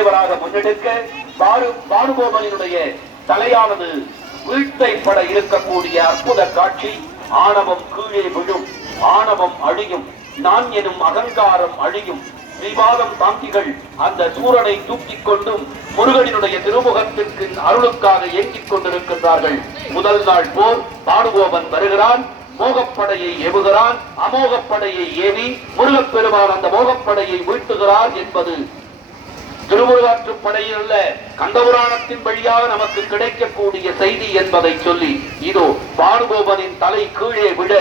தலைவராக முன்னெடுக்க பானுகோபனினுடைய தலையானது வீழ்த்தைப்பட இருக்கக்கூடிய அற்புத காட்சி. ஆணவம் கீழே விழும், ஆணவம் அழியும், நான் எனும் அகங்காரம் அழியும். ஸ்ரீபாதம் தாங்கிகள் அந்த சூரனை தூக்கிக் கொண்டும் முருகனினுடைய திருமுகத்திற்கு அருளுக்காக இயங்கிக் கொண்டிருக்கின்றார்கள். முதல் நாள் போர் பானுகோபன் வருகிறான், மோகப்படையை ஏவுகிறான். அமோகப்படையை ஏவி முருகப்பெருமான் அந்த மோகப்படையை வீழ்த்துகிறார் என்பது திருமுருகாற்றுப்படையில் உள்ள கந்தபுராணத்தின் வழியாக நமக்கு கிடைக்கக்கூடிய செய்தி என்பதை சொல்லி, இதோ பானுகோபனின் தலை கீழே விட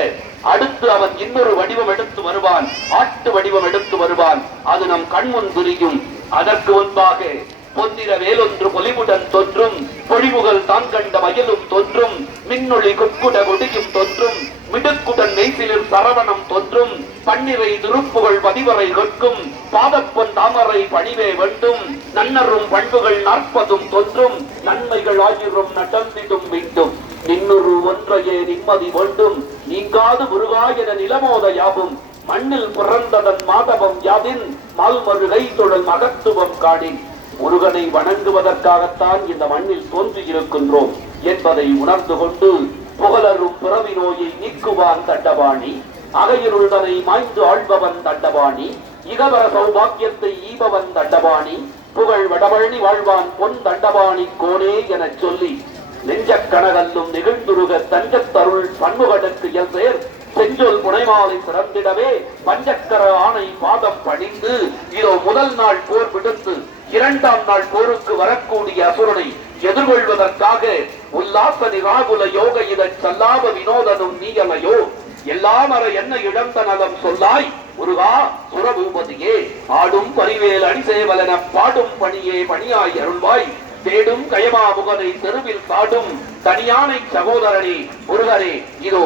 அடுத்து அவன் இன்னொரு வடிவம் எடுத்து வருவான், ஆட்டு வடிவம் எடுத்து வருவான். அது நம் கண்முன் புரியும். அதற்கு முன்பாக பொன்னிற வேலொன்று பொலிவுடன் தோன்றும், பொழிவுகள் தான் கண்ட மயிலும் தோன்றும், மின்னொளி கொக்குட கொடியும் தோன்றும், மிடுக்குடன் நெய்சிலில் சரவணம் தோன்றும், பன்னிரை திருப்புகள் பதிவரை கேட்கும், பாதப்பொன் தாமரை பணிவே வேண்டும், நன்னரும் பண்புகள் 40 தோன்றும், நன்மைகள் 1000 நடந்திடும் மீண்டும், நின்னொரு ஒன்றையே நிம்மதி வேண்டும், நீங்காது முருகாயன நிலமோத யாவும், மண்ணில் பிறந்ததன் மாதவம் யாதின், மால்மருகை தொழல் மகத்துவம் காணின். முருகனை வணங்குவதற்காகத்தான் இந்த மண்ணில் தோன்றியிருக்கின்றோம் என்பதை உணர்ந்து கொண்டு, புகழரும் பிறவி நோயை நீக்குவான் தண்டபாணி, அகையிருள்தனை மாய்ந்து ஆழ்பவன் தண்டபாணி, இகவர சௌபாக்கியத்தை ஈபவன் தண்டபாணி, புகழ் வடபழனி வாழ்வான் பொன் தண்டபாணி கோனே எனச் சொல்லி, நெஞ்சக் கனகல்லும் நிகழ்ந்துருக தஞ்சத்தருள் பன்முகனுக்கு எல்பேர் செஞ்சொல் புனைமாலை சிறந்திடவே பஞ்சக்கர ஆணை பாதம் பணிந்து, இதோ முதல் நாள் போர் விடுத்து 2ஆம் நாள் போருக்கு வரக்கூடிய அசுரனை எதிர்கொள்வதற்காக உல்லாச நிராகுல யோக இதழ் சல்லாப வினோதனும் நீயலையோ, எல்லாம் அற என்ன இழந்த நலம் சொல்லாய் முருகா சுரபூபதியே, ஆடும் பரிவேல் அணிசேவலன பாடும் பணியே பணியாய் அருள்வாய், தேடும் கயமா முகனை தெருவில் சாடும் தனியானை சகோதரனே முருகரே. இதோ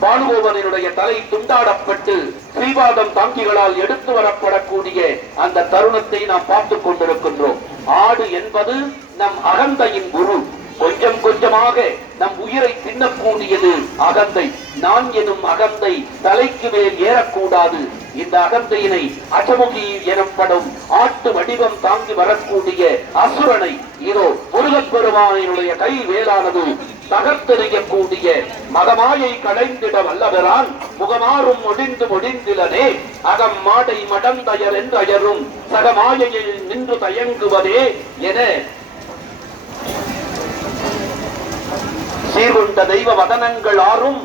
பானுகோபனுடைய தலை துண்டாடப்பட்டு ஸ்ரீபாதம் தாங்கிகளால் எடுத்து வரப்படக்கூடிய அந்த தருணத்தை நாம் பார்த்துக் கொண்டிருக்கின்றோம். ஆடு என்பது நம் அகந்தையின் குரு. கொஞ்சம் கொஞ்சமாக நம் உயிரை தின்னக்கூடியது அகந்தை. நான் எனும் அகந்தை தலைக்கு மேல் ஏறக்கூடாது. இந்த அகந்தையினை அசமுகி எனப்படும் ஆட்டு வடிவம் தாங்கி வரக்கூடிய அசுரனை இதோ முருகப்பெருமானினுடைய கை வேளானது தகர்த்தெறியக்கூடிய மகமாயை களைந்திட வல்லவரான் முகமாறும் முடிந்து முடிந்திலனே, அகம் மாடை மடந்தயர் என்று அயரும் சகமாயையில் நின்று தயங்குவதே என சீர்கொண்ட தெய்வ வதனங்கள் ஆறும்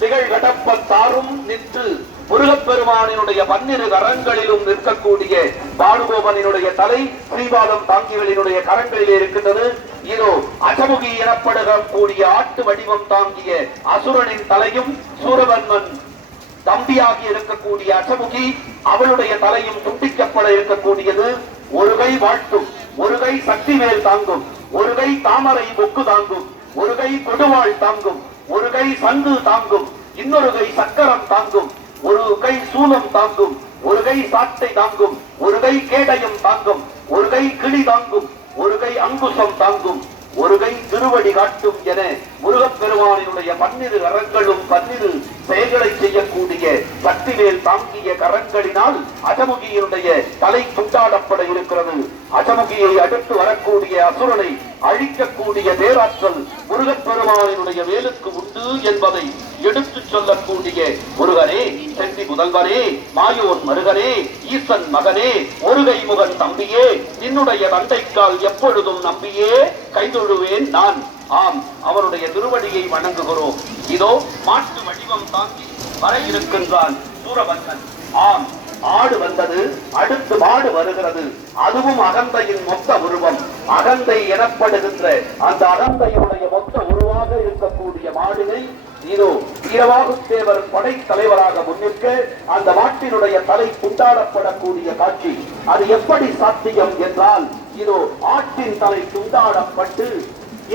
திகழ் கடப்பத்தாரும் நின்று முருகப்பெருமானினுடைய 12 கரங்களிலும் நிற்கக்கூடிய பானுகோபனினுடைய தலை ஸ்ரீபாதம் தாங்கிகளினுடைய கரங்களிலே இருக்கின்றது. இதோ அசமுகி எனப்படக்கூடிய ஆட்டு வடிவம் தாங்கிய அசுரனின் தலையும் சூரவன்மன் தம்பியாகி இருக்கக்கூடிய அசமுகி அவளுடைய தலையும் துண்டிக்கப்பட இருக்கக்கூடியது. ஒரு கை வாழ்த்தும், ஒரு கை சக்தி வேல் தாங்கும், ஒரு கை தாமரை மொக்கு தாங்கும், ஒரு கை கொடுவாள் தாங்கும், ஒரு கை சங்கு தாங்கும், இன்னொரு கை சக்கரம் தாங்கும், ஒரு கை சூலம் தாங்கும், ஒரு கை சாட்டை தாங்கும், ஒரு கை கேடயம் தாங்கும், ஒரு கை கிளி தாங்கும், ஒரு கை அங்குசம் தாங்கும், ஒரு கை திருவடி காட்டும் என முருகப்பெருமானினுடைய 12 கரங்களும் 12 செயல்களை செய்யக்கூடிய சக்திவேல் தாங்கிய கரங்களினால் அசமுகியினுடைய தலை துண்டாடப்பட இருக்கிறது. அசமுகியை அடுத்து வரக்கூடிய அசுரனை அழிக்கக்கூடிய பேராற்றல் முருகப்பெருமானினுடைய வேலுக்கு உண்டு என்பதை எடுத்து சொல்லக்கூடிய முருகனே, செந்தி முதல்வரே, மாயோன் மருகனே, ஈசன் மகனே, ஒருகை முகன் தம்பியே, நின்னுடைய தண்டைக்கால் எப்பொழுதும் நம்பியே கைதொழுவேன் நான். ஆம், அவருடைய திருவடியை வணங்குகிறோம். இதோ மாட்டு வடிவம் தாங்கி வர இருக்கின்றான் சூரபன்மன். ஆம், ஆடு வந்தது, அடுத்து மாடு வருகிறது. அதுவும் அகந்தையின் மொத்த உருவம். அகந்தை எனப்படுகின்ற அந்த அகந்தையுடைய மொத்த உருவாக இருக்கக்கூடிய மாடினை இதோ வீரவாகுத்தேவர் படை தலைவராக முன்னிற்க அந்த மாட்டினுடைய தலை துண்டாடப்படக்கூடிய காட்சி. அது எப்படி சாத்தியம் என்றால், இதோ ஆட்டின் தலை துண்டாடப்பட்டு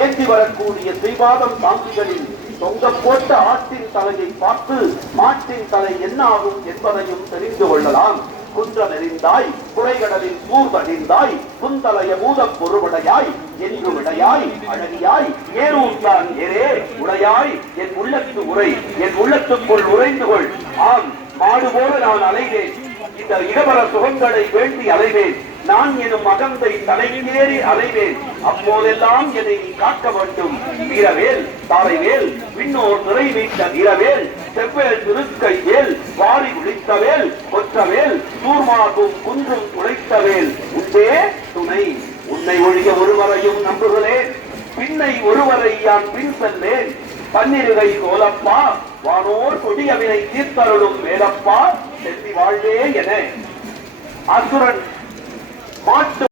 ஏற்றி வரக்கூடிய ஸ்ரீபாதம் தாங்கிகளில் தொங்க போட்ட ஆட்டின் தலையை பார்த்து மாட்டின் தலை என்ன ஆகும் என்பதையும் தெரிந்து கொள்ளலாம். குன்றம் எறிந்தாய், குறைகடலில் கூர்வடிந்தாய், குந்தலைய மூதப் பொருவுடையாய், என்று விடையாய், அழகியாய், ஏறூட்டான் ஏரே உடையாய், என் உள்ளத்து உரை, என் உள்ளத்துக்குள் உறைந்து கொள். ஆம், மாடு போல நான் அலைவேன், இந்த இடவர சுகங்களை வேண்டி அலைவேன். நான் எனும் அகந்தை தலைக்கேறி அலைவேன். அப்போதெல்லாம் என்னை நீ காக்க வேண்டும். வீரவேல் தாரைவேல் விண்ணோர் நிறை வைத்த வீரவேல் செவ்வேல் திருக்கை வேல் வாரி குளித்தவேல் கொற்றவேல் தூர்மாகும் குன்றும் துளைத்தவேல் உண்டே துணை. உன்னை ஒழிய ஒருவரையும் நம்புகிறேன், பின்னை ஒருவரை யான் பின் செல்லேன். பன்னிருகை கோலப்பா வானோர் கொடியவினை தீர்த்தருளும் மேலப்பா செல்வி வாழ்வே என அசுரன் மாட்டு